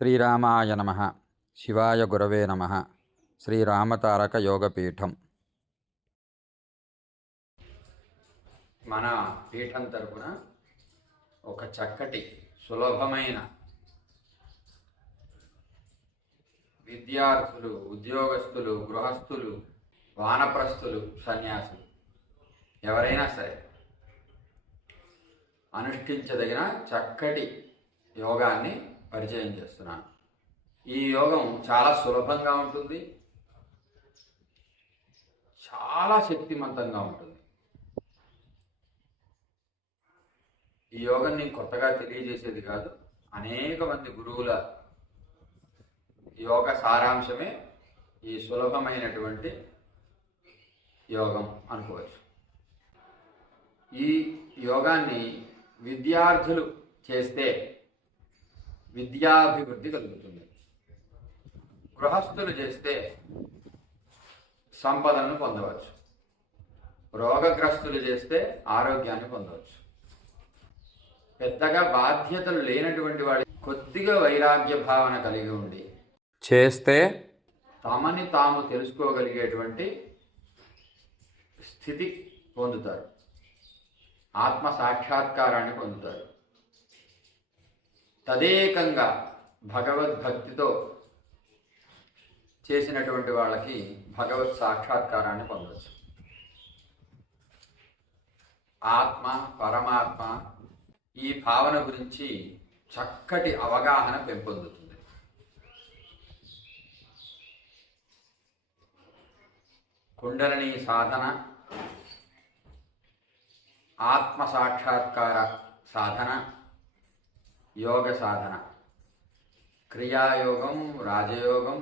శ్రీరామాయ నమః. శివాయ గురవే నమః. శ్రీరామతారక యోగపీఠం. మన పీఠం తరపున ఒక చక్కటి సులభమైన విద్యార్థులు, ఉద్యోగస్తులు, గృహస్థులు, వానప్రస్థులు, సన్యాసులు ఎవరైనా సరే అనుష్ఠించదగిన చక్కటి యోగాన్ని పరిచయం చేస్తున్నాను. ఈ యోగం చాలా సులభంగా ఉంటుంది, చాలా శక్తివంతంగా ఉంటుంది. ఈ యోగం నేను కొత్తగా తెలియజేసేది కాదు. అనేక మంది గురువుల యోగ సారాంశమే ఈ సులభమైనటువంటి యోగం అనుకోవచ్చు. ఈ యోగాన్ని విద్యార్థులు చేస్తే విద్యాభివృద్ధి కలుగుతుంది. గృహస్థులు చేస్తే సంపదలను పొందవచ్చు. రోగగ్రస్తులు చేస్తే ఆరోగ్యాన్ని పొందవచ్చు. పెద్దగా బాధ్యతలు లేనటువంటి వాడి కొద్దిగా వైరాగ్య భావన కలిగి ఉండి చేస్తే తమని తాము తెలుసుకోగలిగేటువంటి స్థితి పొందుతారు. ఆత్మ సాక్షాత్కారాన్ని పొందుతారు. తదేకంగా భగవద్భక్తితో చేసినటువంటి వాళ్ళకి భగవత్ సాక్షాత్కారాన్ని పొందవచ్చు. ఆత్మ, పరమాత్మ ఈ భావన గురించి చక్కటి అవగాహన పెంపొందుతుంది. కుండలిని సాధన, ఆత్మ సాక్షాత్కార సాధన, యోగ సాధన, క్రియాయోగం, రాజయోగం,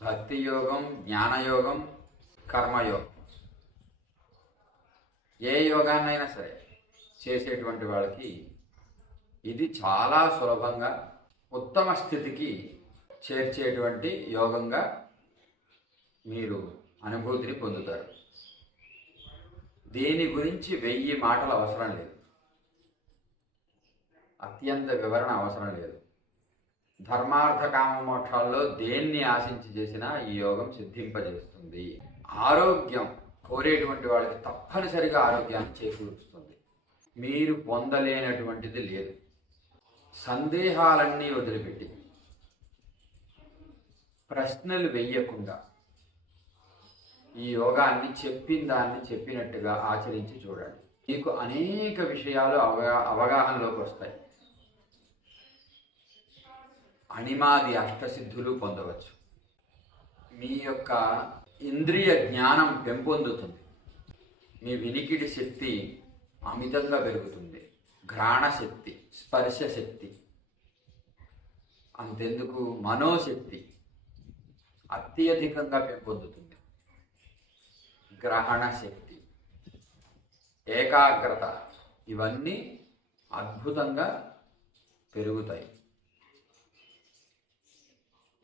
భక్తి యోగం, జ్ఞానయోగం, కర్మయోగం. ఏ యోగాన్నైనా సరే చేసేటువంటి వాళ్ళకి ఇది చాలా సులభంగా ఉత్తమ స్థితికి చేర్చేటువంటి యోగంగా మీరు అనుభూతిని పొందుతారు. దీని గురించి 1000 మాటలు అవసరం లేదు, అత్యంత వివరణ అవసరం లేదు. ధర్మార్థ కామ మోక్షాల్లో దేన్ని ఆశించి చేసినా ఈ యోగం సిద్ధింపజేస్తుంది. ఆరోగ్యం కోరేటువంటి వాళ్ళకి తప్పనిసరిగా ఆరోగ్యాన్ని చేకూరుస్తుంది. మీరు పొందలేనటువంటిది లేదు. సందేహాలన్నీ వదిలిపెట్టి ప్రశ్నలు వెయ్యకుండా ఈ యోగాన్ని చెప్పిన దాన్ని చెప్పినట్టుగా ఆచరించి చూడండి. మీకు అనేక విషయాలు అవగాహనలోకి వస్తాయి. అణిమాది అష్టసిద్ధులు పొందవచ్చు. మీ యొక్క ఇంద్రియ జ్ఞానం పెంపొందుతుంది. మీ వినికిడి శక్తి అమితంగా పెరుగుతుంది. ఘ్రాణ శక్తి, స్పర్శ శక్తి, అంతెందుకు మనోశక్తి అత్యధికంగా పెంపొందుతుంది. గ్రహణ శక్తి, ఏకాగ్రత ఇవన్నీ అద్భుతంగా పెరుగుతాయి.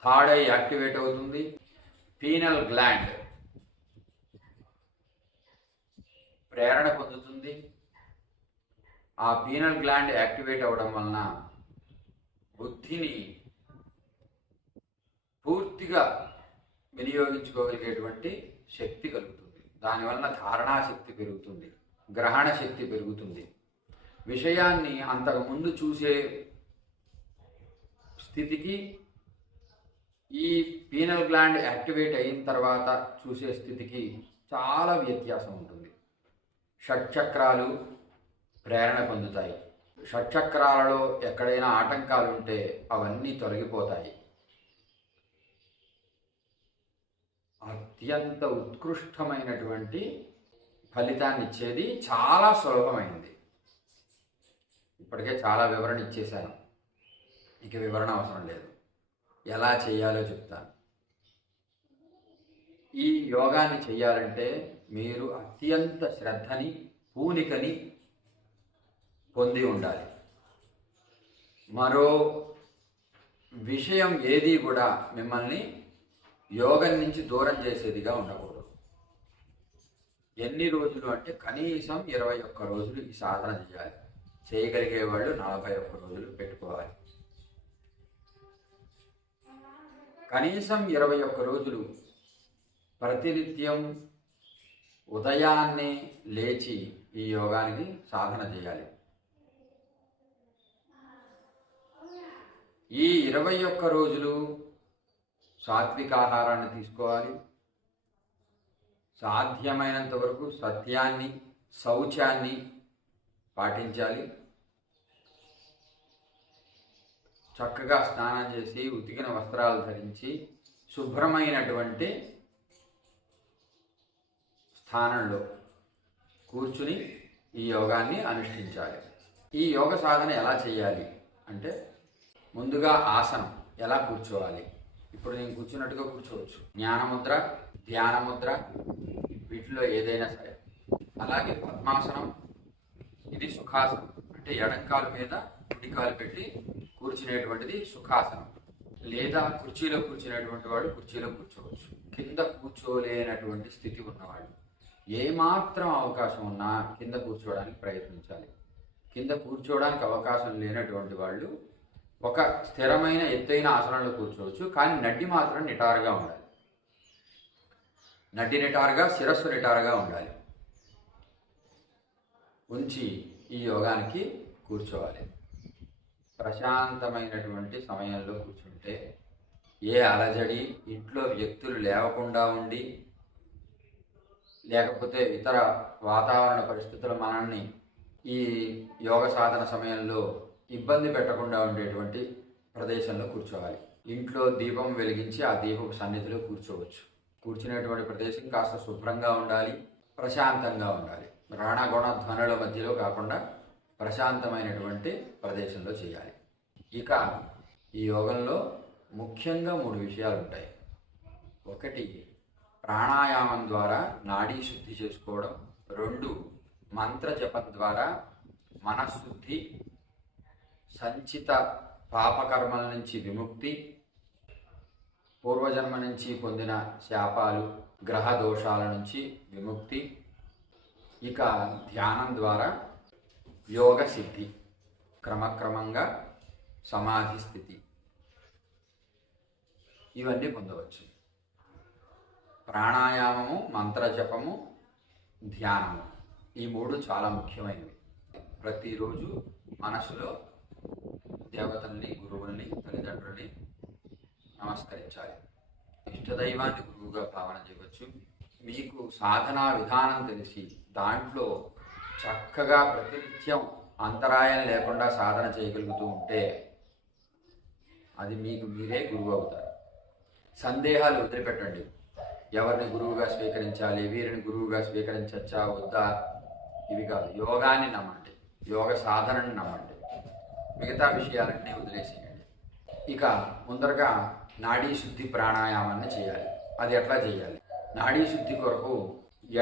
థర్డ్ ఐ యాక్టివేట్ అవుతుంది. పీనల్ గ్లాండ్ ప్రేరణ పొందుతుంది. ఆ పీనల్ గ్లాండ్ యాక్టివేట్ అవ్వడం వలన బుద్ధిని పూర్తిగా వినియోగించుకోగలిగేటువంటి శక్తి కలుగుతుంది. దానివల్ల ధారణా శక్తి పెరుగుతుంది, గ్రహణ శక్తి పెరుగుతుంది. విషయాన్ని అంతకుముందు చూసే స్థితికి ఈ పీనల్ గ్లాండ్ యాక్టివేట్ అయిన తర్వాత చూసే స్థితికి చాలా వ్యత్యాసం ఉంటుంది. షట్చక్రాలు ప్రేరణ పొందుతాయి. షట్చక్రాలలో ఎక్కడైనా ఆటంకాలు ఉంటే అవన్నీ తొలగిపోతాయి. అత్యంత ఉత్కృష్టమైనటువంటి ఫలితాన్ని ఇచ్చేది చాలా సులభమైంది. ఇప్పటికే చాలా వివరణ ఇచ్చేశాను, ఇక వివరణ అవసరం లేదు. ఎలా చేయాలో చెప్తాను. ఈ యోగాన్ని చేయాలంటే మీరు అత్యంత శ్రద్ధని, పూనికని పొంది ఉండాలి. మరో విషయం ఏది కూడా మిమ్మల్ని యోగం నుంచి దూరం చేసేదిగా ఉండకూడదు. ఎన్ని రోజులు అంటే కనీసం 21 రోజులు ఈ సాధన చేయాలి. చేయగలిగే వాళ్ళు 41 రోజులు పెట్టుకోవాలి. కనీసం 21 రోజులు ప్రతినిత్యం ఉదయాన్నే లేచి ఈ యోగానికి సాధన చేయాలి. ఈ 21 రోజులు సాత్విక ఆహారాన్ని తీసుకోవాలి. సాధ్యమైనంత వరకు సత్యాన్ని, శౌచాన్ని పాటించాలి. చక్కగా స్నానం చేసి ఉతికిన వస్త్రాలు ధరించి శుభ్రమైనటువంటి స్థానంలో కూర్చుని ఈ యోగాన్ని అనుష్ఠించాలి. ఈ యోగ సాధన ఎలా చేయాలి అంటే, ముందుగా ఆసనం ఎలా కూర్చోవాలి. ఇప్పుడు నేను కూర్చున్నట్టుగా కూర్చోవచ్చు. జ్ఞానముద్ర, ధ్యానముద్ర, వీటిలో ఏదైనా సరే. అలాగే పద్మాసనం, ఇది సుఖాసనం, అంటే ఎడంకాలు మీద కుడికాలు పెట్టి కూర్చునేటువంటిది సుఖాసనం. లేదా కుర్చీలో కూర్చునేటువంటి వాడు కుర్చీలో కూర్చోవచ్చు. కింద కూర్చోలేనటువంటి స్థితి ఉన్నవాళ్ళు ఏమాత్రం అవకాశం ఉన్నా కింద కూర్చోవడానికి ప్రయత్నించాలి. కింద కూర్చోవడానికి అవకాశం లేనటువంటి వాళ్ళు ఒక స్థిరమైన ఎత్తైన ఆసనంలో కూర్చోవచ్చు. కానీ నడ్డి మాత్రం నిటారుగా ఉండాలి. నడ్డి నిటారుగా, శిరస్సు నిటారుగా ఉండాలి. ఉంచి ఈ యోగానికి కూర్చోవాలి. ప్రశాంతమైనటువంటి సమయంలో కూర్చుంటే ఏ అలజడి, ఇంట్లో వ్యక్తులు లేవకుండా ఉండి, లేకపోతే ఇతర వాతావరణ పరిస్థితులు మనల్ని ఈ యోగ సాధన సమయంలో ఇబ్బంది పెట్టకుండా ఉండేటువంటి ప్రదేశంలో కూర్చోవాలి. ఇంట్లో దీపం వెలిగించి ఆ దీపపు సన్నిధిలో కూర్చోవచ్చు. కూర్చునేటువంటి ప్రదేశం కాస్త శుభ్రంగా ఉండాలి, ప్రశాంతంగా ఉండాలి. రాణగుణ ధ్వనుల మధ్యలో కాకుండా ప్రశాంతమైనటువంటి ప్రదేశంలో చేయాలి. ఇక ఈ యోగంలో ముఖ్యంగా 3 విషయాలు ఉంటాయి. ఒకటి, ప్రాణాయామం ద్వారా నాడీ శుద్ధి చేసుకోవడం. 2, మంత్ర జపం ద్వారా మనశుద్ధి, సంచిత పాపకర్మల నుంచి విముక్తి, పూర్వజన్మ నుంచి పొందిన శాపాలు, గ్రహ దోషాల నుంచి విముక్తి. ఇక ధ్యానం ద్వారా యోగ సిద్ధి, క్రమక్రమంగా సమాధి స్థితి, ఇవన్నీ పొందవచ్చు. ప్రాణాయామము, మంత్రజపము, ధ్యానము, ఈ 3 చాలా ముఖ్యమైనవి. ప్రతిరోజు మనసులో దేవతల్ని, గురువుల్ని, తల్లిదండ్రుల్ని నమస్కరించాలి. ఇష్టదైవాన్ని గురువుగా భావన చేయవచ్చు. మీకు సాధనా విధానం తెలిసి దాంట్లో చక్కగా ప్రతినిత్యం అంతరాయం లేకుండా సాధన చేయగలుగుతూ ఉంటే అది మీకు మీరే గురువు అవుతారు. సందేహాలు వదిలిపెట్టండి. ఎవరిని గురువుగా స్వీకరించాలి, వీరిని గురువుగా స్వీకరించచ్చా వద్దా, ఇవి కాదు. యోగాన్ని నమ్మండి, యోగ సాధనని నమ్మండి. మిగతా విషయాలన్నీ వదిలేసేయండి. ఇక ముందరగా నాడీ శుద్ధి ప్రాణాయామాన్ని చేయాలి. అది ఎట్లా చేయాలి? నాడీ శుద్ధి కొరకు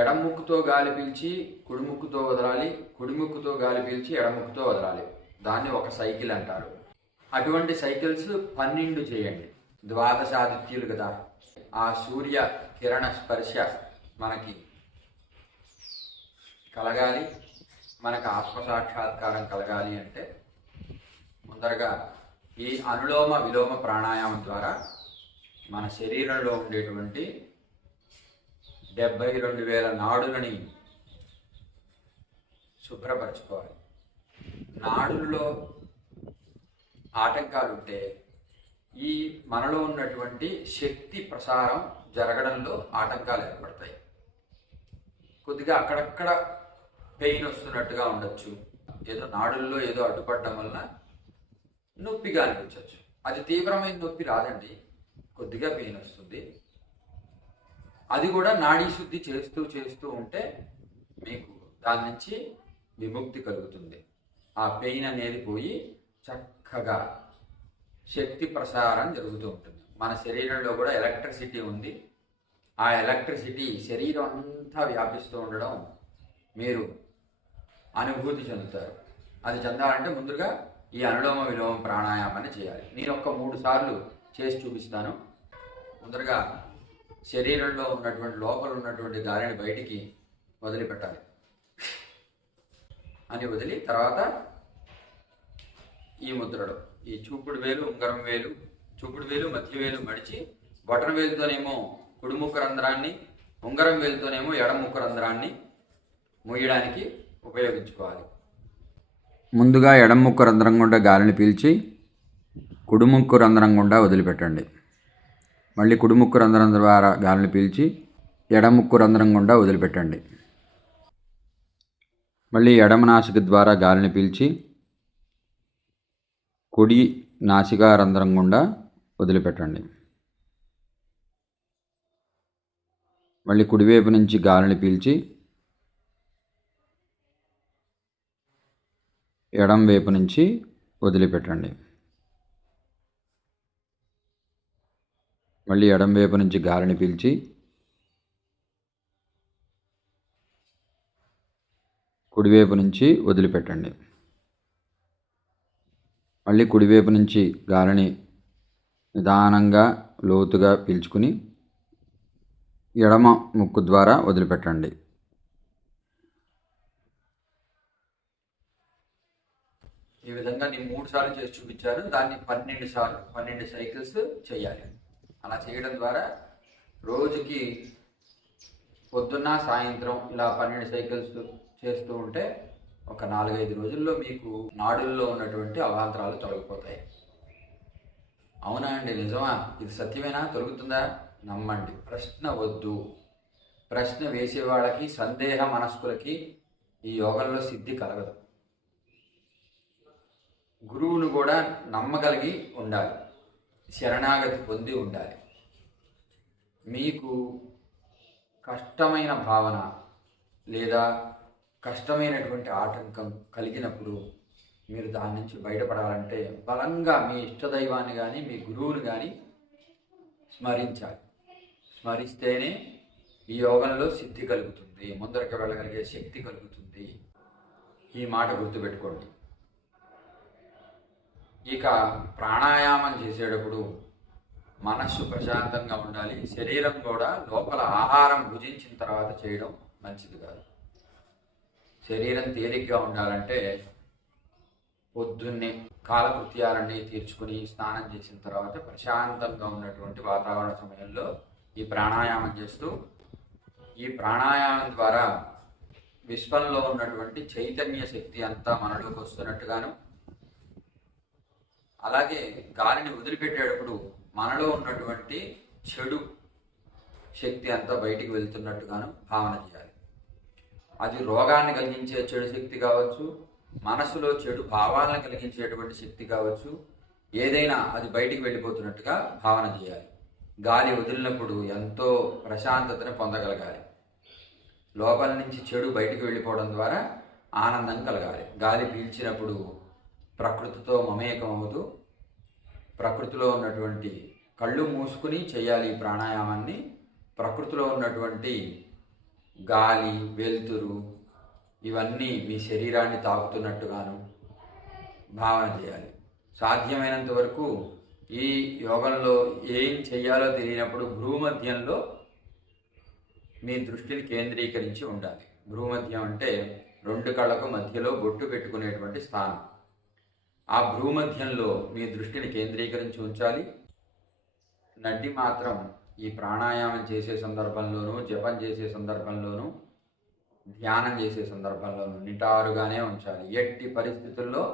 ఎడం ముక్కుతో గాలి పీల్చి కుడి ముక్కుతో వదలాలి, కుడి ముక్కుతో గాలి పీల్చి ఎడం ముక్కుతో వదలాలి. దాన్ని ఒక సైకిల్ అంటారు. అటువంటి సైకిల్స్ 12 చేయండి. ద్వాదశాదిత్యులు కదా, ఆ సూర్య కిరణ స్పర్శ మనకి కలగాలి, మనకు ఆత్మసాక్షాత్కారం కలగాలి అంటే ముందరగా ఈ అనులోమ విలోమ ప్రాణాయామం ద్వారా మన శరీరంలో ఉండేటువంటి 72,000 నాడులని శుభ్రపరచుకోవాలి. నాడుల్లో ఆటంకాలు ఉంటే ఈ మనలో ఉన్నటువంటి శక్తి ప్రసారం జరగడంలో ఆటంకాలు ఏర్పడతాయి. కొద్దిగా అక్కడక్కడ పెయిన్ వస్తున్నట్టుగా ఉండొచ్చు. ఏదో నాడుల్లో ఏదో అడ్డుపడడం వల్ల నొప్పిగా అనిపించవచ్చు. అది తీవ్రమైన నొప్పి రాదండి, కొద్దిగా పెయిన్ వస్తుంది. అది కూడా నాడీ శుద్ధి చేస్తూ చేస్తూ ఉంటే మీకు దాని నుంచి విముక్తి కలుగుతుంది. ఆ పెయిన్ అనేది పోయి చక్కగా శక్తి ప్రసారం జరుగుతూ ఉంటుంది. మన శరీరంలో కూడా ఎలక్ట్రిసిటీ ఉంది. ఆ ఎలక్ట్రిసిటీ శరీరం అంతా వ్యాపిస్తూ ఉండడం మీరు అనుభూతి చెందుతారు. అది చెందాలంటే ముందుగా ఈ అనులోమ విలోమ ప్రాణాయామాన్ని చేయాలి. నేను ఒక 3 సార్లు చేసి చూపిస్తాను. ముందరగా శరీరంలో ఉన్నటువంటి లోపల ఉన్నటువంటి గాలిని బయటికి వదిలిపెట్టాలి అని వదిలి, తర్వాత ఈ ముద్రలో ఈ చూపుడు వేలు, ఉంగరం వేలు చూపుడు వేలు మధ్య వేలు మడిచి బొటన వేలుతోనేమో కుడి ముక్కు రంధ్రాన్ని, ఉంగరం వేలుతోనేమో ఎడమ ముక్కు రంధ్రాన్ని మూయడానికి ఉపయోగించుకోవాలి. ముందుగా ఎడమ ముక్కు రంధ్రం గుండా గాలిని పీల్చి కుడి ముక్కు రంధ్రం గుండా వదిలిపెట్టండి. మళ్ళీ కుడి ముక్కు రంధ్రం ద్వారా గాలిని పీల్చి ఎడమ ముక్కు రంధ్రం గుండా వదిలిపెట్టండి. మళ్ళీ ఎడమ నాసిక ద్వారా గాలిని పీల్చి కుడి నాసికా రంధ్రం గుండా వదిలిపెట్టండి. మళ్ళీ కుడివైపు నుంచి గాలిని పీల్చి ఎడమ వైపు నుంచి వదిలిపెట్టండి. మళ్ళీ ఎడమ వైపు నుంచి గాలిని పీల్చి కుడివైపు నుంచి వదిలిపెట్టండి. మళ్ళీ కుడివైపు నుంచి గాలిని నిదానంగా లోతుగా పీల్చుకుని ఎడమ ముక్కు ద్వారా వదిలిపెట్టండి. ఈ విధంగా నేను 3 సార్లు చేసి చూపించాను. దాన్ని 12 సార్లు 12 సైకిల్స్ చేయాలి. అలా చేయడం ద్వారా రోజుకి పొద్దున్న సాయంత్రం ఇలా 12 సైకిల్స్ చేస్తూ ఉంటే ఒక 4-5 రోజుల్లో మీకు నాడుల్లో ఉన్నటువంటి అవాంతరాలు తొలగిపోతాయి. అవునా అండి, నిజమా? ఇది సత్యమేనా? తొలుగుతుందా? నమ్మండి. ప్రశ్న వద్దు. ప్రశ్న వేసేవాళ్ళకి, సందేహ మనస్కులకి ఈ యోగంలో సిద్ధి కలగదు. గురువును కూడా నమ్మగలిగి ఉండాలి, శరణాగతి పొంది ఉండాలి. మీకు కష్టమైన భావన లేదా కష్టమైనటువంటి ఆటంకం కలిగినప్పుడు మీరు దాని నుంచి బయటపడాలంటే బలంగా మీ ఇష్టదైవాన్ని కానీ మీ గురువుని కానీ స్మరించాలి. స్మరిస్తేనే ఈ యోగంలో సిద్ధి కలుగుతుంది, ముందరకు వెళ్ళగలిగే శక్తి కలుగుతుంది. ఈ మాట గుర్తుపెట్టుకోండి. ఇక ప్రాణాయామం చేసేటప్పుడు మనస్సు ప్రశాంతంగా ఉండాలి. శరీరం కూడా లోపల ఆహారం భుజించిన తర్వాత చేయడం మంచిది కాదు. శరీరం తేలిగ్గా ఉండాలంటే పొద్దున్నే కాలకృత్యాలన్నీ తీర్చుకుని స్నానం చేసిన తర్వాత ప్రశాంతంగా ఉన్నటువంటి వాతావరణ సమయంలో ఈ ప్రాణాయామం చేస్తూ, ఈ ప్రాణాయామం ద్వారా విశ్వంలో ఉన్నటువంటి చైతన్య శక్తి అంతా మనలోకి వస్తున్నట్టుగాను, అలాగే గాలిని వదిలిపెట్టేటప్పుడు మనలో ఉన్నటువంటి చెడు శక్తి అంతా బయటికి వెళ్తున్నట్టుగాను భావన చేయాలి. అది రోగాన్ని కలిగించే చెడు శక్తి కావచ్చు, మనసులో చెడు భావాలను కలిగించేటువంటి శక్తి కావచ్చు, ఏదైనా అది బయటికి వెళ్ళిపోతున్నట్టుగా భావన చేయాలి. గాలి వదిలినప్పుడు ఎంతో ప్రశాంతతను పొందగలగాలి. లోపల నుంచి చెడు బయటికి వెళ్ళిపోవడం ద్వారా ఆనందం కలగాలి. గాలి పీల్చినప్పుడు ప్రకృతితో మమేకం అవుతూ ప్రకృతిలో ఉన్నటువంటి కళ్ళు మూసుకుని చేయాలి ఈ ప్రాణాయామాన్ని. ప్రకృతిలో ఉన్నటువంటి గాలి, వెలుతురు ఇవన్నీ మీ శరీరాన్ని తాకుతున్నట్టుగాను భావన చేయాలి. సాధ్యమైనంత వరకు ఈ యోగంలో ఏం చేయాలో తెలియనప్పుడు భ్రూమధ్యంలో మీ దృష్టిని కేంద్రీకరించి ఉండాలి. భ్రూమధ్యం అంటే 2 కళ్ళకు మధ్యలో బొట్టు పెట్టుకునేటువంటి స్థానం. ఆ భ్రూమధ్యంలో మీ దృష్టిని కేంద్రీకరించి ఉంచాలి. నడ్డి మాత్రం ఈ ప్రాణాయామం చేసే సందర్భంలోనూ, జపం చేసే సందర్భంలోనూ, ధ్యానం చేసే సందర్భంలోనూ నిటారుగానే ఉంచాలి. ఎట్టి పరిస్థితుల్లో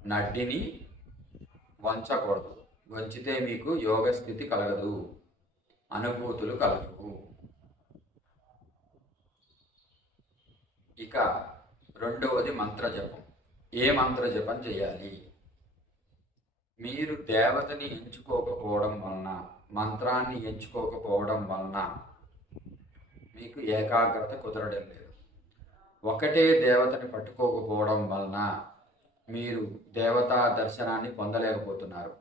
నడ్డిని వంచకూడదు. వంచితే మీకు యోగ స్థితి కలగదు, అనుభూతులు కలగవు. ఇక రెండవది మంత్రజపం. ఏ మంత్రజపం చేయాలి? మీరు దేవతని ఎంచుకోకపోవడం వలన, మంత్రాన్ని ఎంచుకోకపోవడం వలన మీకు ఏకాగ్రత కుదరడం లేదు. ఒకటే దేవతని పట్టుకోకపోవడం వలన మీరు దేవతా దర్శనాన్ని పొందలేకపోతున్నారు.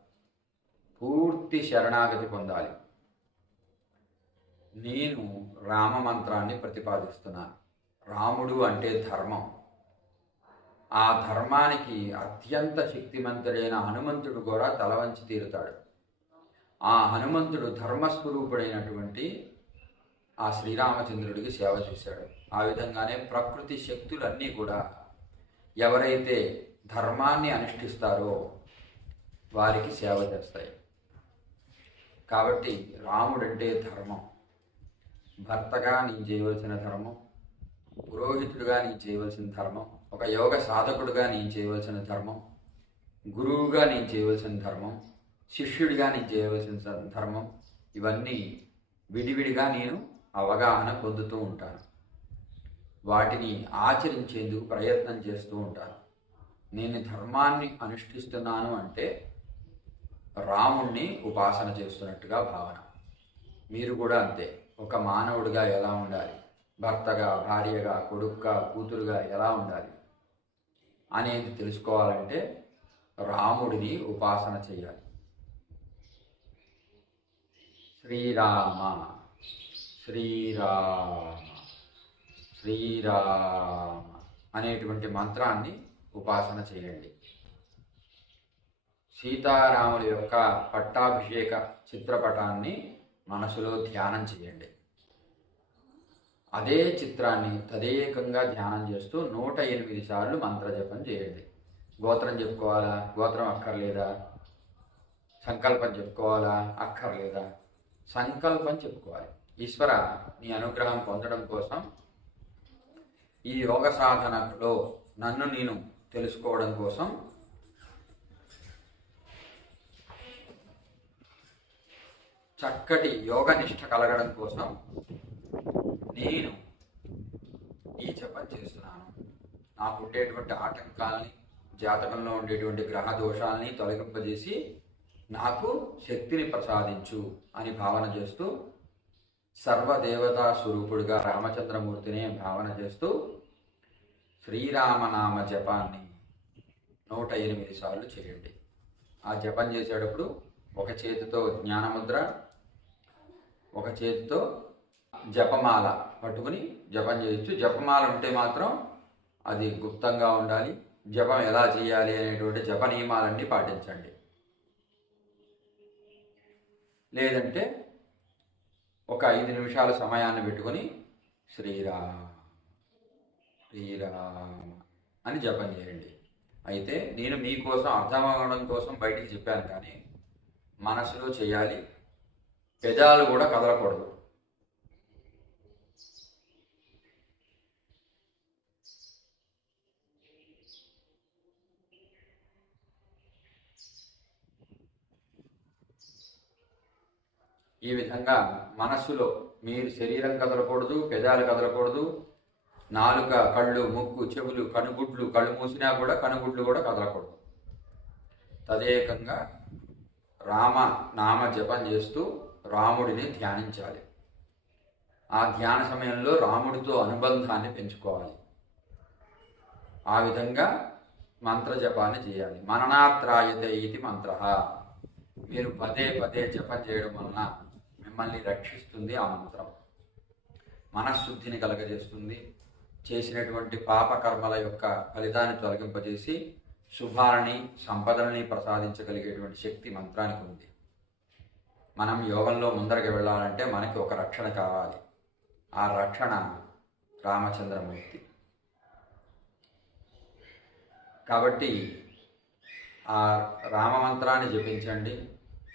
పూర్తి శరణాగతి పొందాలి. నేను రామ మంత్రాన్ని ప్రతిపాదిస్తున్నాను. రాముడు అంటే ధర్మం. ఆ ధర్మానికి అత్యంత శక్తిమంతుడైన హనుమంతుడు కూడా తలవంచి తీరుతాడు. ఆ హనుమంతుడు ధర్మస్వరూపుడైనటువంటి ఆ శ్రీరామచంద్రుడికి సేవ చేశాడు. ఆ విధంగానే ప్రకృతి శక్తులన్నీ కూడా ఎవరైతే ధర్మాన్ని అనుష్ఠిస్తారో వారికి సేవ చేస్తాయి. కాబట్టి రాముడంటే ధర్మం. భర్తగా నేను చేయవలసిన ధర్మం, పురోహితుడిగా నేను చేయవలసిన ధర్మం, ఒక యోగ సాధకుడిగా నేను చేయవలసిన ధర్మం, గురువుగా నేను చేయవలసిన ధర్మం, శిష్యుడిగా నేను చేయవలసిన ధర్మం, ఇవన్నీ విడివిడిగా నేను అవగాహన పొందుతూ ఉంటాను. వాటిని ఆచరించేందుకు ప్రయత్నం చేస్తూ ఉంటాను. నేను ధర్మాన్ని అనుష్ఠిస్తున్నాను అంటే రాముణ్ణి ఉపాసన చేస్తున్నట్టుగా భావన. మీరు కూడా అంతే. ఒక మానవుడిగా ఎలా ఉండాలి, భర్తగా, భార్యగా, కొడుకుగా, కూతురుగా ఎలా ఉండాలి అనేది తెలుసుకోవాలంటే రాముడిని ఉపాసన చేయాలి. శ్రీరామ శ్రీరామ శ్రీరామ అనేటువంటి మంత్రాన్ని ఉపాసన చేయండి. సీతారాముల యొక్క పట్టాభిషేక చిత్రపటాన్ని మనసులో ధ్యానం చేయండి. అదే చిత్రాన్ని తదేకంగా ధ్యానం చేస్తూ 108 సార్లు మంత్రజపం చేయండి. గోత్రం చెప్పుకోవాలా? గోత్రం అక్కర్లేదా? సంకల్పం చెప్పుకోవాలా? అక్కర్లేదా? సంకల్పం చెప్పుకోవాలి. ఈశ్వర, నీ అనుగ్రహం పొందడం కోసం, ఈ యోగ సాధనలో నన్ను నేను తెలుసుకోవడం కోసం చక్కటి యోగ నిష్ఠ కలగడం కోసం నేను ఈ జపం చేస్తున్నాను. నాకు ఉండేటువంటి ఆటంకాలని, జాతకంలో ఉండేటువంటి గ్రహ దోషాలని తొలగింపజేసి నాకు శక్తిని ప్రసాదించు అని భావన చేస్తూ, సర్వదేవతా స్వరూపుడిగా రామచంద్రమూర్తిని భావన చేస్తూ శ్రీరామనామ జపాన్ని 108 సార్లు చేయండి. ఆ జపం చేసేటప్పుడు ఒక చేతితో జ్ఞానముద్ర, ఒక చేతితో జపమాల పట్టుకుని జపం చేయొచ్చు. జపమాల ఉంటే మాత్రం అది గుప్తంగా ఉండాలి. జపం ఎలా చేయాలి అనేటువంటి జప నియమాలన్నీ పాటించండి. లేదంటే ఒక 5 నిమిషాల సమయాన్ని పెట్టుకొని శ్రీరామ శ్రీరామ అని జపం చేయండి. అయితే నేను మీకోసం అర్థమవడం కోసం బయటికి చెప్పాను, కానీ మనసులో చేయాలి. పెదాలు కూడా కదలకూడదు. ఈ విధంగా మనస్సులో మీరు శరీరం కదలకూడదు, పెదాలు కదలకూడదు, నాలుక, కళ్ళు, ముక్కు, చెవులు, కనుగుడ్లు, కళ్ళు మూసినా కూడా కనుగుడ్లు కూడా కదలకూడదు. తదేకంగా రామ నామ జపం చేస్తూ రాముడిని ధ్యానించాలి. ఆ ధ్యాన సమయంలో రాముడితో అనుబంధాన్ని పెంచుకోవాలి. ఆ విధంగా మంత్ర జపాన్ని చేయాలి. మననాత్రాయతే ఇది మంత్ర. మీరు పదే పదే జపం చేయడం వలన మిమ్మల్ని రక్షిస్తుంది ఆ మంత్రం. మనశ్శుద్ధిని కలగజేస్తుంది. చేసినటువంటి పాపకర్మల యొక్క ఫలితాన్ని తొలగింపజేసి శుభాలని, సంపదలని ప్రసాదించగలిగేటువంటి శక్తి మంత్రానికి ఉంది. మనం యోగంలో ముందరకు వెళ్ళాలంటే మనకి ఒక రక్షణ కావాలి. ఆ రక్షణ రామచంద్రమూర్తి. కాబట్టి ఆ రామమంత్రాన్ని జపించండి.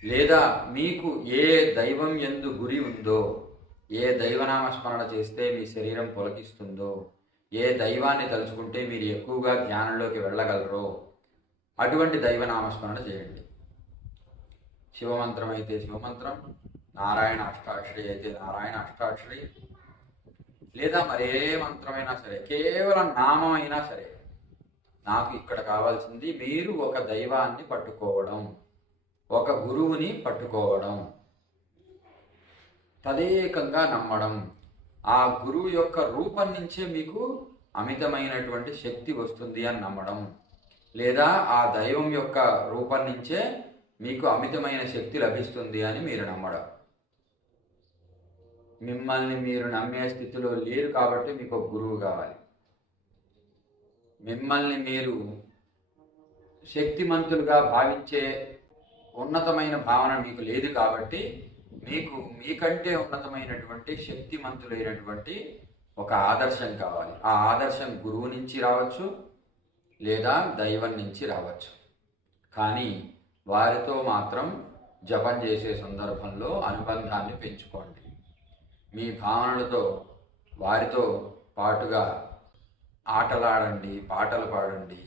లేదా మీకు ఏ దైవం యందు గురి ఉందో, ఏ దైవనామస్మరణ చేస్తే మీ శరీరం పులకిస్తుందో, ఏ దైవాన్ని తలుచుకుంటే మీరు ఎక్కువగా ధ్యానంలోకి వెళ్ళగలరో అటువంటి దైవనామస్మరణ చేయండి. శివమంత్రం అయితే శివమంత్రం, నారాయణ అష్టాక్షరి అయితే నారాయణ అష్టాక్షరి, లేదా మరే మంత్రమైనా సరే, కేవలం నామం అయినా సరే. నాకు ఇక్కడ కావాల్సింది మీరు ఒక దైవాన్ని పట్టుకోవడం, ఒక గురువుని పట్టుకోవడం, తదేకంగా నమ్మడం. ఆ గురువు యొక్క రూపం నుంచే మీకు అమితమైనటువంటి శక్తి వస్తుంది అని నమ్మడం, లేదా ఆ దైవం యొక్క రూపం నుంచే మీకు అమితమైన శక్తి లభిస్తుంది అని మీరు నమ్మడం. మిమ్మల్ని మీరు నమ్మే స్థితిలో లేరు కాబట్టి మీకు ఒక గురువు కావాలి. మిమ్మల్ని మీరు శక్తిమంతులుగా భావించే ఉన్నతమైన భావన మీకు లేదు కాబట్టి మీకు మీకంటే ఉన్నతమైనటువంటి శక్తిమంతులైనటువంటి ఒక ఆదర్శం కావాలి. ఆ ఆదర్శం గురువు నుంచి రావచ్చు, లేదా దైవం నుంచి రావచ్చు. కానీ వారితో మాత్రం జపం చేసే సందర్భంలో అనుబంధాన్ని పెంచుకోండి. మీ భావనలతో వారితో పాటుగా ఆటలాడండి, పాటలు పాడండి,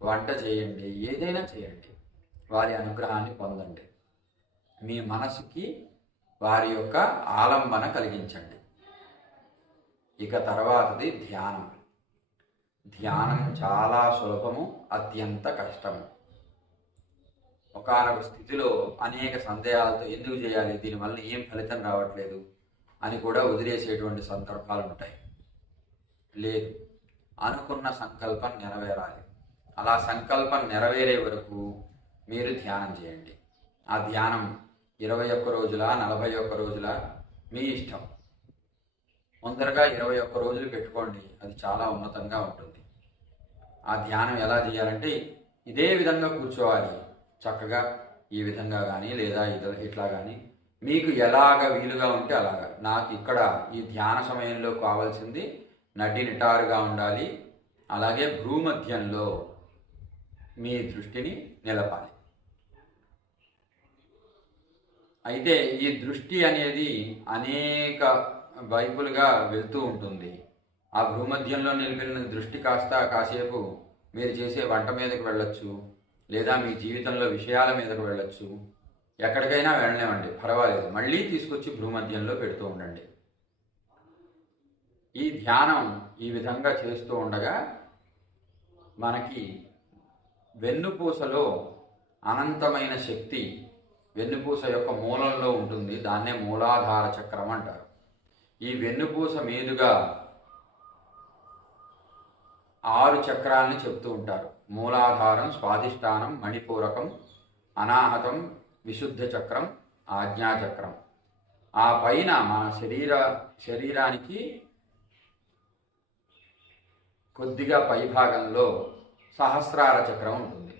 వంట చేయండి, ఏదైనా చేయండి. వారి అనుగ్రహాన్ని పొందండి. మీ మనసుకి వారి యొక్క ఆలంబన కలిగించండి. ఇక తర్వాతది ధ్యానం. ధ్యానం చాలా సులభము, అత్యంత కష్టము. ఒకానొక స్థితిలో అనేక సందేహాలతో ఎందుకు చేయాలి, దీనివల్ల ఏం ఫలితం రావట్లేదు అని కూడా వదిలేసేటువంటి సందర్భాలు ఉంటాయి. లేదు, అనుకున్న సంకల్పం నెరవేరాలి. అలా సంకల్పం నెరవేరే వరకు మీరు ధ్యానం చేయండి. ఆ ధ్యానం 21 రోజుల 41 రోజుల మీ ఇష్టం. ముందరగా 21 రోజులు పెట్టుకోండి, అది చాలా ఉన్నతంగా ఉంటుంది. ఆ ధ్యానం ఎలా చేయాలంటే ఇదే విధంగా కూర్చోవాలి. చక్కగా ఈ విధంగా కానీ లేదా ఇట్లా కానీ మీకు ఎలాగ వీలుగా ఉంటే అలాగా. నాకు ఇక్కడ ఈ ధ్యాన సమయంలో కావాల్సింది నడి నిటారుగా ఉండాలి. అలాగే భ్రూమధ్యంలో మీ దృష్టిని నిలపాలి. అయితే ఈ దృష్టి అనేది అనేక వైపులుగా వెళ్తూ ఉంటుంది. ఆ భూమధ్యంలో నిలిపిన దృష్టి కాసేపు మీరు చేసే వంట మీదకి వెళ్ళొచ్చు, లేదా మీ జీవితంలో విషయాల మీదకు వెళ్ళొచ్చు. ఎక్కడికైనా వెళ్ళలేమండి, పర్వాలేదు. మళ్ళీ తీసుకొచ్చి భూమధ్యంలో పెడుతూ ఉండండి. ఈ ధ్యానం ఈ విధంగా చేస్తూ ఉండగా మనకి వెన్నుపూసలో అనంతమైన శక్తి వెన్నుపూస యొక్క మూలంలో ఉంటుంది. దాన్నే మూలాధార చక్రం అంటారు. ఈ వెన్నుపూస మీదుగా 6 చక్రాలని చెప్తూ ఉంటారు. మూలాధారం, స్వాధిష్టానం, మణిపూరకం, అనాహతం, విశుద్ధ చక్రం, ఆజ్ఞాచక్రం. ఆ పైన మన శరీరానికి కొద్దిగా పైభాగంలో సహస్రార చక్రం ఉంటుంది.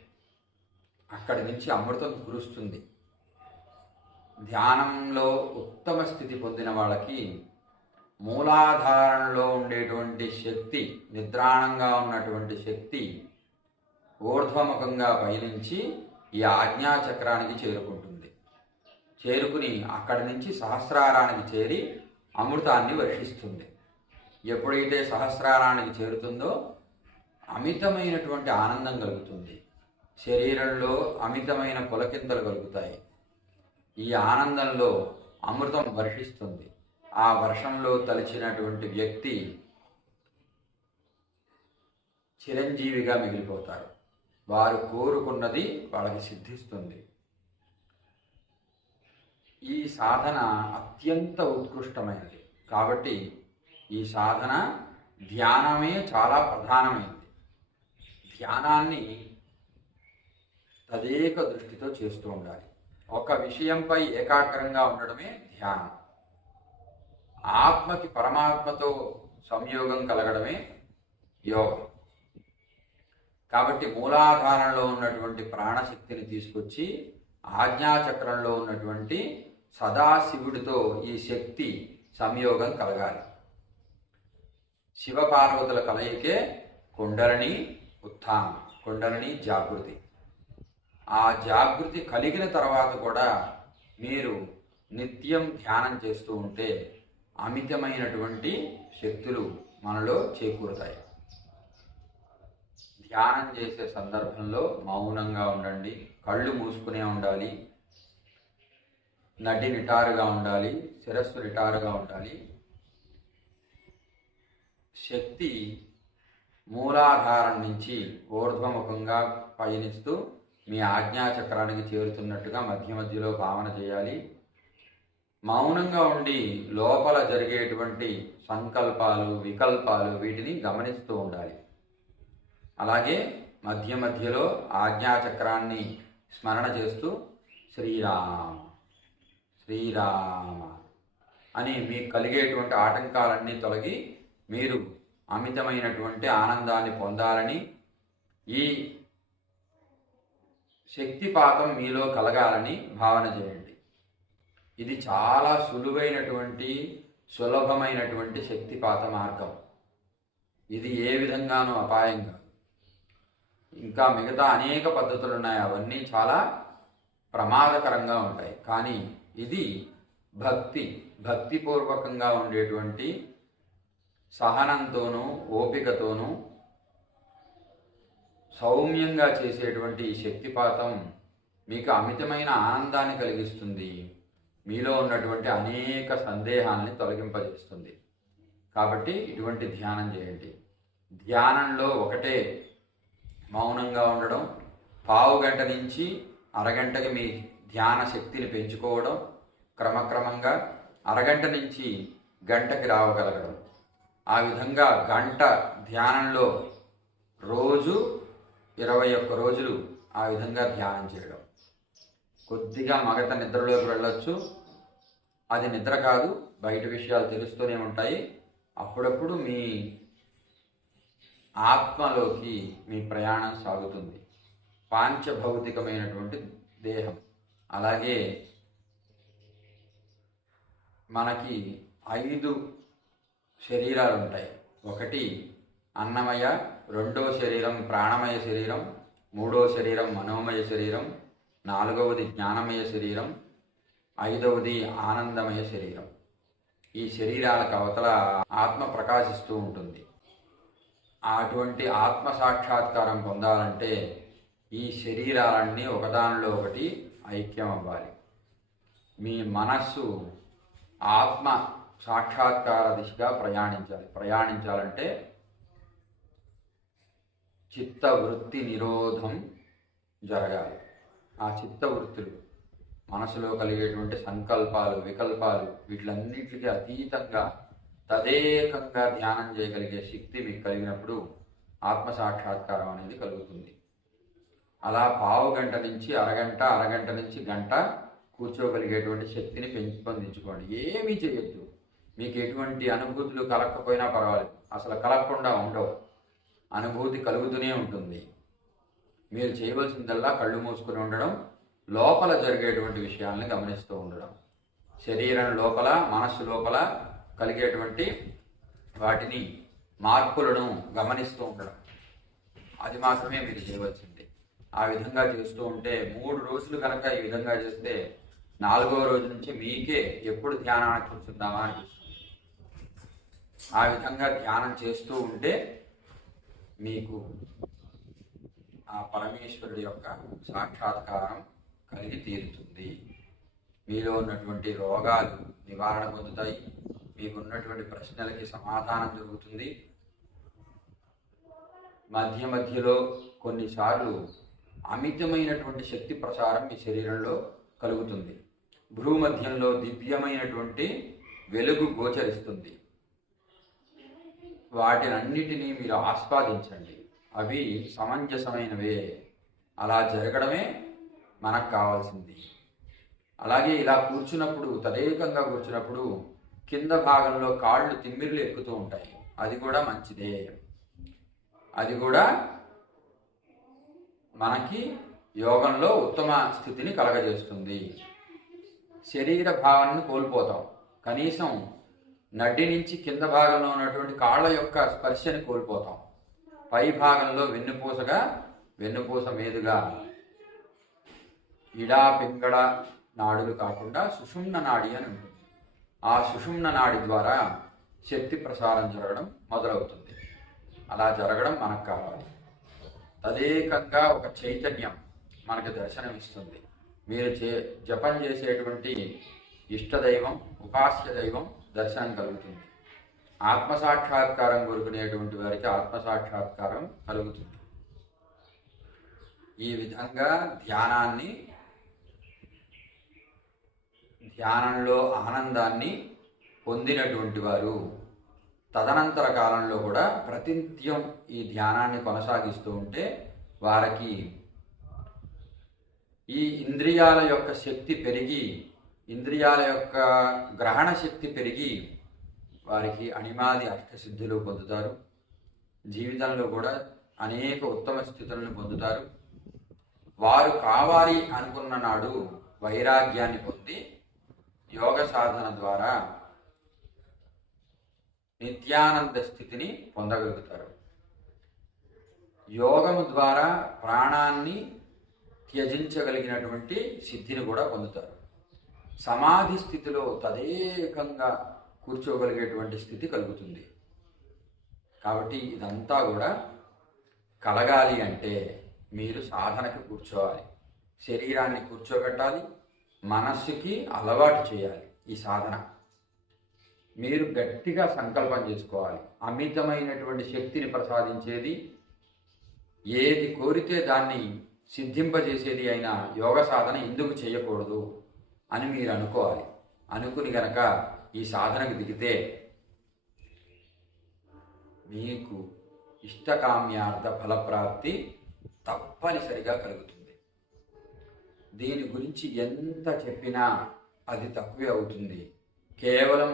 అక్కడి నుంచి అమృతం కురుస్తుంది. ధ్యానంలో ఉత్తమ స్థితి పొందిన వాళ్ళకి మూలాధారంలో ఉండేటువంటి శక్తి, నిద్రాణంగా ఉన్నటువంటి శక్తి ఊర్ధ్వముఖంగా పయనించి ఈ ఆజ్ఞాచక్రానికి చేరుకుంటుంది. చేరుకుని అక్కడి నుంచి సహస్రారానికి చేరి అమృతాన్ని వర్షిస్తుంది. ఎప్పుడైతే సహస్రారానికి చేరుతుందో అమితమైనటువంటి ఆనందం కలుగుతుంది. శరీరంలో అమితమైన పులకింతలు కలుగుతాయి. ఈ ఆనందంలో అమృతం వర్షిస్తుంది. ఆ వర్షంలో తలిచినటువంటి వ్యక్తి చిరంజీవిగా మిగిలిపోతారు. వారు కోరుకున్నది వాళ్ళకి సిద్ధిస్తుంది. ఈ సాధన అత్యంత ఉత్కృష్టమైనది. కాబట్టి ఈ సాధన ధ్యానమే చాలా ప్రధానమైనది. ధ్యానాన్ని తదేక దృష్టితో చేస్తూ ఉండాలి. ఒక విషయంపై ఏకాగ్రంగా ఉండడమే ధ్యానం. ఆత్మకి పరమాత్మతో సంయోగం కలగడమే యోగం. కాబట్టి మూలాధారంలో ఉన్నటువంటి ప్రాణశక్తిని తీసుకొచ్చి ఆజ్ఞాచక్రంలో ఉన్నటువంటి సదాశివుడితో ఈ శక్తి సంయోగం కలగాలి. శివపార్వతుల కలయికే కుండలిని ఉత్థానం, కుండలిని జాగృతి. ఆ జాగృతి కలిగిన తర్వాత కూడా మీరు నిత్యం ధ్యానం చేస్తూ ఉంటే అమితమైనటువంటి శక్తులు మనలో చేకూరుతాయి. ధ్యానం చేసే సందర్భంలో మౌనంగా ఉండండి. కళ్ళు మూసుకునే ఉండాలి. నడ్డి నిటారుగా ఉండాలి. శిరస్సు నిటారుగా ఉండాలి. శక్తి మూలాధారం నుంచి ఊర్ధ్వముఖంగా పయనిస్తూ మీ ఆజ్ఞాచక్రానికి చేరుతున్నట్టుగా మధ్య మధ్యలో భావన చేయాలి. మౌనంగా ఉండి లోపల జరిగేటువంటి సంకల్పాలు, వికల్పాలు వీటిని గమనిస్తూ ఉండాలి. అలాగే మధ్య మధ్యలో ఆజ్ఞాచక్రాన్ని స్మరణ చేస్తూ శ్రీరామ శ్రీరామ అని మీకు కలిగేటువంటి ఆటంకాలన్నీ తొలగి మీరు అమితమైనటువంటి ఆనందాన్ని పొందాలని, ఈ శక్తిపాతం మీలో కలగాలని భావన చేయండి. ఇది చాలా సులభమైనటువంటి శక్తిపాత మార్గం. ఇది ఏ విధంగానూ అపాయం కాదు. ఇంకా మిగతా అనేక పద్ధతులు ఉన్నాయి. అవన్నీ చాలా ప్రమాదకరంగా ఉంటాయి. కానీ ఇది భక్తిపూర్వకంగా ఉండేటువంటి సహనంతోనూ ఓపికతోనూ సౌమ్యంగా చేసేటువంటి ఈ శక్తిపాతం మీకు అమితమైన ఆనందాన్ని కలిగిస్తుంది. మీలో ఉన్నటువంటి అనేక సందేహాల్ని తొలగింపజేస్తుంది. కాబట్టి ఇటువంటి ధ్యానం చేయండి. ధ్యానంలో ఒకటే మౌనంగా ఉండడం, పావు గంట నుంచి అరగంటకి మీ ధ్యాన శక్తిని పెంచుకోవడం, క్రమక్రమంగా అరగంట నుంచి గంటకి రావగలగడం. ఆ విధంగా గంట ధ్యానంలో రోజు 21 రోజులు ఆ విధంగా ధ్యానం చేయడం. కొద్దిగా మగత నిద్రలోకి వెళ్ళొచ్చు. అది నిద్ర కాదు, బయట విషయాలు తెలుస్తూనే ఉంటాయి. అప్పుడప్పుడు మీ ఆత్మలోకి మీ ప్రయాణం సాగుతుంది. పాంచభౌతికమైనటువంటి దేహం. అలాగే మనకి 5 శరీరాలు ఉంటాయి. ఒకటి అన్నమయ, రెండో శరీరం ప్రాణమయ శరీరం, మూడో శరీరం మనోమయ శరీరం, నాలుగవది జ్ఞానమయ శరీరం, ఐదవది ఆనందమయ శరీరం. ఈ శరీరాలకు అవతల ఆత్మ ప్రకాశిస్తూ ఉంటుంది. అటువంటి ఆత్మ సాక్షాత్కారం పొందాలంటే ఈ శరీరాలన్నీ ఒకదానిలో ఒకటి ఐక్యం అవ్వాలి. మీ మనస్సు ఆత్మ సాక్షాత్కార దిశగా ప్రయాణించాలంటే చిత్తవృత్తి నిరోధం జరగాలి. ఆ చిత్తవృత్తులు మనసులో కలిగేటువంటి సంకల్పాలు, వికల్పాలు, వీటిలన్నిటికీ అతీతంగా తదేకంగా ధ్యానం చేయగలిగే శక్తి మీకు కలిగినప్పుడు ఆత్మసాక్షాత్కారం అనేది కలుగుతుంది. అలా పావు గంట నుంచి అరగంట, అరగంట నుంచి గంట కూర్చోగలిగేటువంటి శక్తిని పెంపొందించుకోండి. ఏమీ చేయొద్దు. మీకు ఎటువంటి అనుభూతులు కలగకపోయినా పర్వాలేదు, అసలు కలగకుండా ఉండవు. అనుభూతి కలుగుతూనే ఉంటుంది. మీరు చేయవలసిందల్లా కళ్ళు మూసుకుని ఉండడం, లోపల జరిగేటువంటి విషయాల్ని గమనిస్తూ ఉండడం. శరీరం లోపల, మనస్సు లోపల కలిగేటువంటి వాటిని, మార్పులను గమనిస్తూ ఉండడం. అది మాత్రమే మీరు చేయవలసింది. ఆ విధంగా చేస్తూ ఉంటే 3 రోజులు కనుక ఈ విధంగా చేస్తే 4వ రోజు నుంచి మీకే ఎప్పుడు ధ్యానాన్ని కూర్చుందామా అనిపిస్తుంది. ఆ విధంగా ధ్యానం చేస్తూ ఉంటే మీకు ఆ పరమేశ్వరుడి యొక్క సాక్షాత్కారం కలిగి తీరుతుంది. మీలో ఉన్నటువంటి రోగాలు నివారణ పొందుతాయి. మీకున్నటువంటి ప్రశ్నలకి సమాధానం దొరుకుతుంది. మధ్య మధ్యలో కొన్నిసార్లు అమితమైనటువంటి శక్తి ప్రసారం మీ శరీరంలో కలుగుతుంది. భూమధ్యంలో దివ్యమైనటువంటి వెలుగు గోచరిస్తుంది. వాటినన్నిటినీ మీరు ఆస్వాదించండి. అవి సమంజసమైనవే. అలా జరగడమే మనకు కావాల్సింది. అలాగే ఇలా కూర్చున్నప్పుడు, తదేకంగా కూర్చున్నప్పుడు కింద భాగంలో కాళ్ళు తిమ్మిర్లు ఎక్కుతూ ఉంటాయి. అది కూడా మంచిదే. అది కూడా మనకి యోగంలో ఉత్తమ స్థితిని కలగజేస్తుంది. శరీర భావనను కోల్పోతాం. కనీసం నడ్డి నుంచి కింద భాగంలో ఉన్నటువంటి కాళ్ళ యొక్క స్పర్శని కోల్పోతాం. పై భాగంలో వెన్నుపూస మీదుగా ఇడా పింగళ నాడులు కాకుండా సుషుమ్న నాడి అని ఉంటుంది. ఆ సుషుమ్న నాడి ద్వారా శక్తి ప్రసారం జరగడం మొదలవుతుంది. అలా జరగడం మనకు కావాలి. తదేకంగా ఒక చైతన్యం మనకు దర్శనమిస్తుంది. మీరు జపం చేసేటువంటి ఇష్టదైవం, ఉపాస్య దైవం దర్శనం కలుగుతుంది. ఆత్మసాక్షాత్కారం కోరుకునేటువంటి వారికి ఆత్మసాక్షాత్కారం కలుగుతుంది. ఈ విధంగా ధ్యానంలో ఆనందాన్ని పొందినటువంటి వారు తదనంతర కాలంలో కూడా ప్రతినిత్యం ఈ ధ్యానాన్ని కొనసాగిస్తూ ఉంటే వారికి ఈ ఇంద్రియాల యొక్క శక్తి పెరిగి, ఇంద్రియాల యొక్క గ్రహణ శక్తి పెరిగి వారికి అణిమాది అష్టసిద్ధులు పొందుతారు. జీవితంలో కూడా అనేక ఉత్తమ స్థితులను పొందుతారు. వారు కావాలి అనుకున్న నాడు వైరాగ్యాన్ని పొంది యోగ సాధన ద్వారా నిత్యానంద స్థితిని పొందగలుగుతారు. యోగము ద్వారా ప్రాణాన్ని త్యజించగలిగినటువంటి సిద్ధిని కూడా పొందుతారు. సమాధి స్థితిలో తదేకంగా కూర్చోగలిగేటువంటి స్థితి కలుగుతుంది. కాబట్టి ఇదంతా కూడా కలగాలి అంటే మీరు సాధనకి కూర్చోవాలి, శరీరాన్ని కూర్చోబెట్టాలి, మనస్సుకి అలవాటు చేయాలి. ఈ సాధన మీరు గట్టిగా సంకల్పం చేసుకోవాలి. అమితమైనటువంటి శక్తిని ప్రసాదించేది, ఏది కోరితే దాన్ని సిద్ధింపజేసేది అయిన యోగ సాధన ఎందుకు చేయకూడదు అని మీరు అనుకోవాలి. అనుకుని గనక ఈ సాధనకు దిగితే మీకు ఇష్టకామ్యార్థ ఫలప్రాప్తి తప్పనిసరిగా కలుగుతుంది. దీని గురించి ఎంత చెప్పినా అది తక్కువే అవుతుంది. కేవలం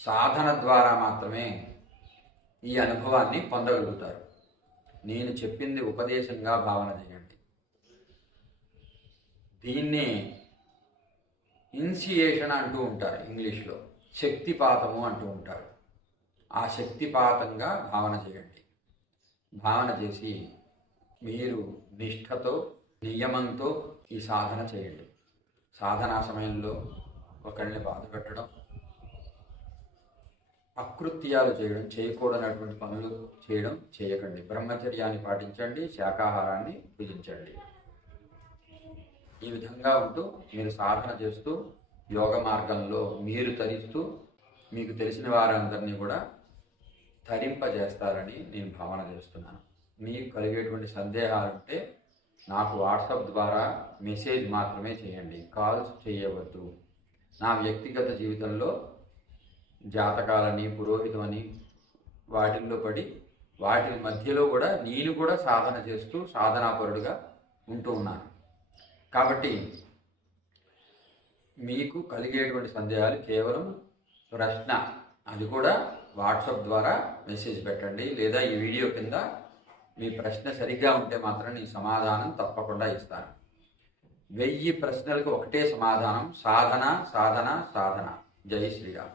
సాధన ద్వారా మాత్రమే ఈ అనుభవాన్ని పొందగలుగుతారు. నేను చెప్పింది ఉపదేశంగా భావన చేయండి. దీన్ని ఇనిషియేషన్ అంటూ ఉంటారు ఇంగ్లీష్లో, శక్తిపాతము అంటూ ఉంటారు. ఆ శక్తిపాతంగా భావన చేయండి. భావన చేసి మీరు నిష్ఠతో, నియమంతో ఈ సాధన చేయండి. సాధనా సమయంలో ఒకరిని బాధ పెట్టడం, అకృత్యాలు చేయడం, చేయకూడనటువంటి పనులు చేయకండి. బ్రహ్మచర్యాన్ని పాటించండి, శాకాహారాన్ని భుజించండి. ఈ విధంగా ఉంటూ మీరు సాధన చేస్తూ యోగ మార్గంలో మీరు తరిస్తూ మీకు తెలిసిన వారందరినీ కూడా తరింపజేస్తారని నేను భావన చేస్తున్నాను. మీకు కలిగేటువంటి సందేహాలు ఉంటే నాకు వాట్సాప్ ద్వారా మెసేజ్ మాత్రమే చేయండి, కాల్స్ చేయవద్దు. నా వ్యక్తిగత జీవితంలో జాతకాలని, పురోహితమని వాటిల్లో పడి వాటి మధ్యలో కూడా నేను కూడా సాధన చేస్తూ సాధనాపరుడుగా ఉంటూ ఉన్నాను. కాబట్టి మీకు కలిగేటువంటి సందేహాలు కేవలం ప్రశ్న, అది కూడా వాట్సాప్ ద్వారా మెసేజ్ పెట్టండి, లేదా ఈ వీడియో కింద మీ ప్రశ్న సరిగ్గా ఉంటే మాత్రం నేను సమాధానం తప్పకుండా ఇస్తాను. 1000 ప్రశ్నలకు ఒకటే సమాధానం, సాధన సాధన సాధన. జై శ్రీరామ్.